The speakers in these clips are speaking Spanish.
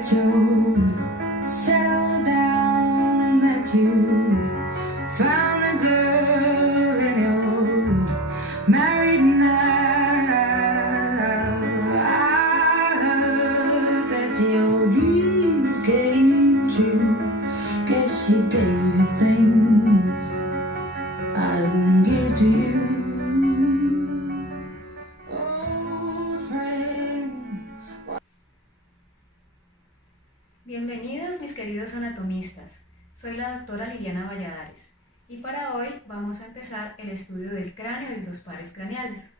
that you settled down, that you found a girl and you're married now. I heard that your dreams came true, 'cause she gave you things I didn't give to you. Bienvenidos mis queridos anatomistas, soy la doctora Liliana Valladares y para hoy vamos a empezar el estudio del cráneo y los pares craneales.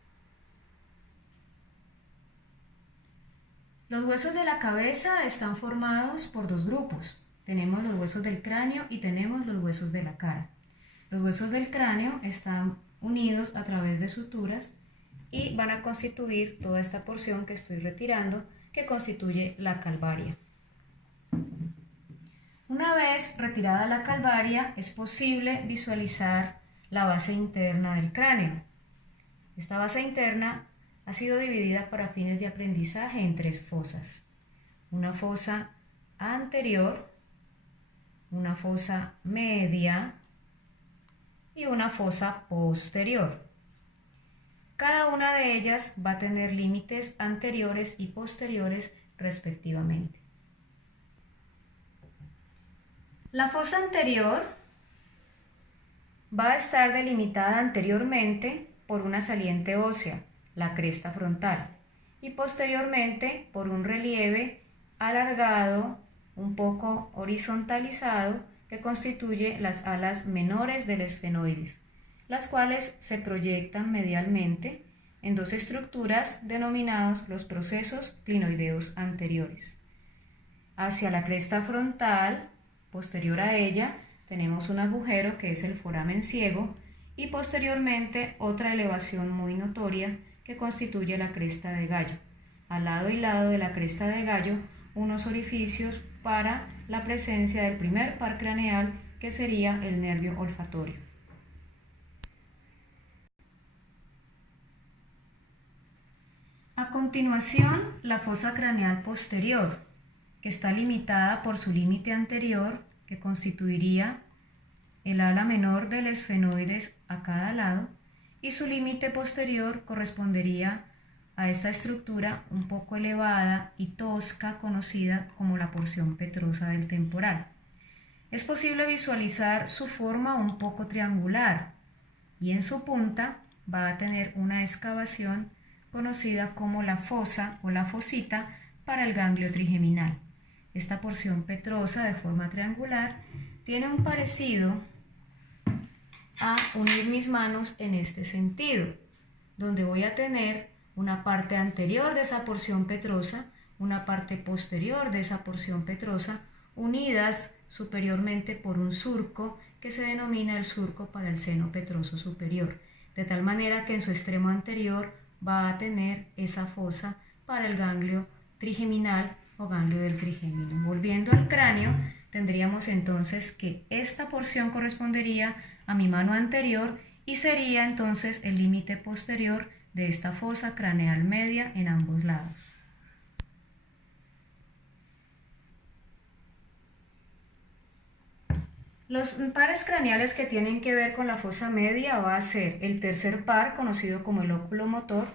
Los huesos de la cabeza están formados por dos grupos, tenemos los huesos del cráneo y tenemos los huesos de la cara. Los huesos del cráneo están unidos a través de suturas y van a constituir toda esta porción que estoy retirando que constituye la calvaria. Una vez retirada la calvaria, es posible visualizar la base interna del cráneo. Esta base interna ha sido dividida para fines de aprendizaje en tres fosas. Una fosa anterior, una fosa media y una fosa posterior. Cada una de ellas va a tener límites anteriores y posteriores respectivamente. La fosa anterior va a estar delimitada anteriormente por una saliente ósea, la cresta frontal, y posteriormente por un relieve alargado, un poco horizontalizado, que constituye las alas menores del esfenoides, las cuales se proyectan medialmente en dos estructuras denominados los procesos clinoideos anteriores. Hacia la cresta frontal, posterior a ella, tenemos un agujero que es el foramen ciego y posteriormente otra elevación muy notoria que constituye la cresta de gallo. Al lado y lado de la cresta de gallo, unos orificios para la presencia del primer par craneal, que sería el nervio olfatorio. A continuación, la fosa craneal posterior, que está limitada por su límite anterior, que constituiría el ala menor del esfenoides a cada lado, y su límite posterior correspondería a esta estructura un poco elevada y tosca conocida como la porción petrosa del temporal. Es posible visualizar su forma un poco triangular y en su punta va a tener una excavación conocida como la fosa o la fosita para el ganglio trigeminal. Esta porción petrosa de forma triangular tiene un parecido a unir mis manos en este sentido, donde voy a tener una parte anterior de esa porción petrosa, una parte posterior de esa porción petrosa, unidas superiormente por un surco que se denomina el surco para el seno petroso superior, de tal manera que en su extremo anterior va a tener esa fosa para el ganglio trigeminal o ganglio del trigémino. Volviendo al cráneo, tendríamos entonces que esta porción correspondería a mi mano anterior y sería entonces el límite posterior de esta fosa craneal media en ambos lados. Los pares craneales que tienen que ver con la fosa media va a ser el tercer par, conocido como el oculomotor,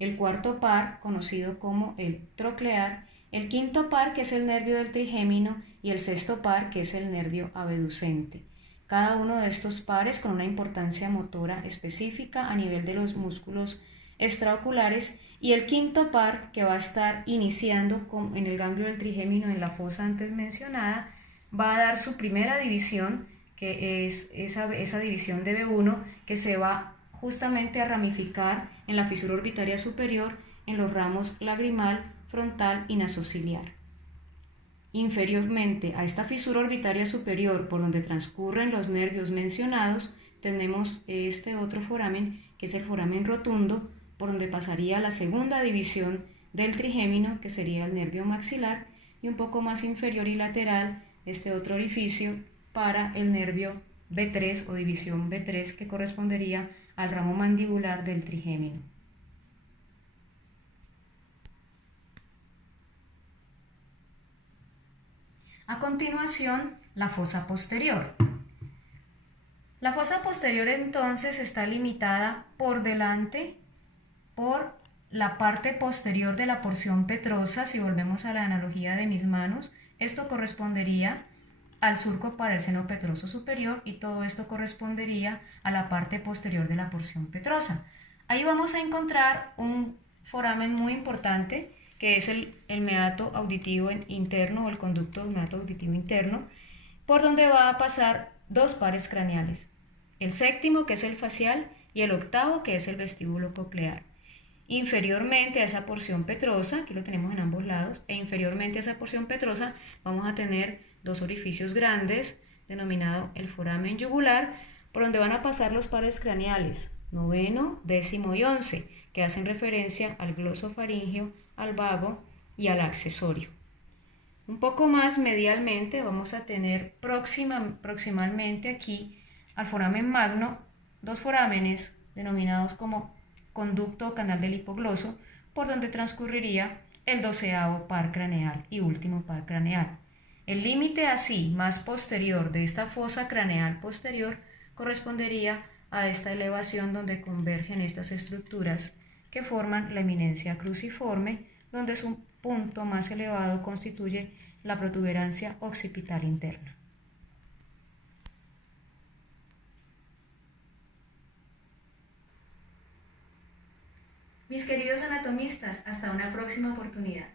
el cuarto par, conocido como el troclear, el quinto par, que es el nervio del trigémino, y el sexto par, que es el nervio abducente. Cada uno de estos pares con una importancia motora específica a nivel de los músculos extraoculares, y el quinto par, que va a estar iniciando en el ganglio del trigémino en la fosa antes mencionada, va a dar su primera división, que es esa división de B1, que se va justamente a ramificar en la fisura orbitaria superior en los ramos lagrimal, frontal y nasociliar. Inferiormente a esta fisura orbitaria superior, por donde transcurren los nervios mencionados, tenemos este otro foramen, que es el foramen rotundo, por donde pasaría la segunda división del trigémino, que sería el nervio maxilar, y un poco más inferior y lateral este otro orificio para el nervio B3 o división B3, que correspondería al ramo mandibular del trigémino. A continuación, la fosa posterior. La fosa posterior entonces está limitada por delante por la parte posterior de la porción petrosa. Si volvemos a la analogía de mis manos, esto correspondería al surco para el seno petroso superior y todo esto correspondería a la parte posterior de la porción petrosa. Ahí vamos a encontrar un foramen muy importante que es el meato auditivo interno o el conducto meato auditivo interno, por donde va a pasar dos pares craneales, el séptimo, que es el facial, y el octavo, que es el vestíbulo coclear. Inferiormente a esa porción petrosa, aquí lo tenemos en ambos lados, e inferiormente a esa porción petrosa vamos a tener dos orificios grandes, denominado el foramen yugular, por donde van a pasar los pares craneales, noveno, décimo y 11, que hacen referencia al glosofaringeo, al vago y al accesorio. Un poco más medialmente vamos a tener proximalmente aquí al foramen magno dos forámenes denominados como conducto o canal del hipogloso, por donde transcurriría el 12º par craneal y último par craneal. El límite así más posterior de esta fosa craneal posterior correspondería a esta elevación donde convergen estas estructuras que forman la eminencia cruciforme, donde su punto más elevado constituye la protuberancia occipital interna. Mis queridos anatomistas, hasta una próxima oportunidad.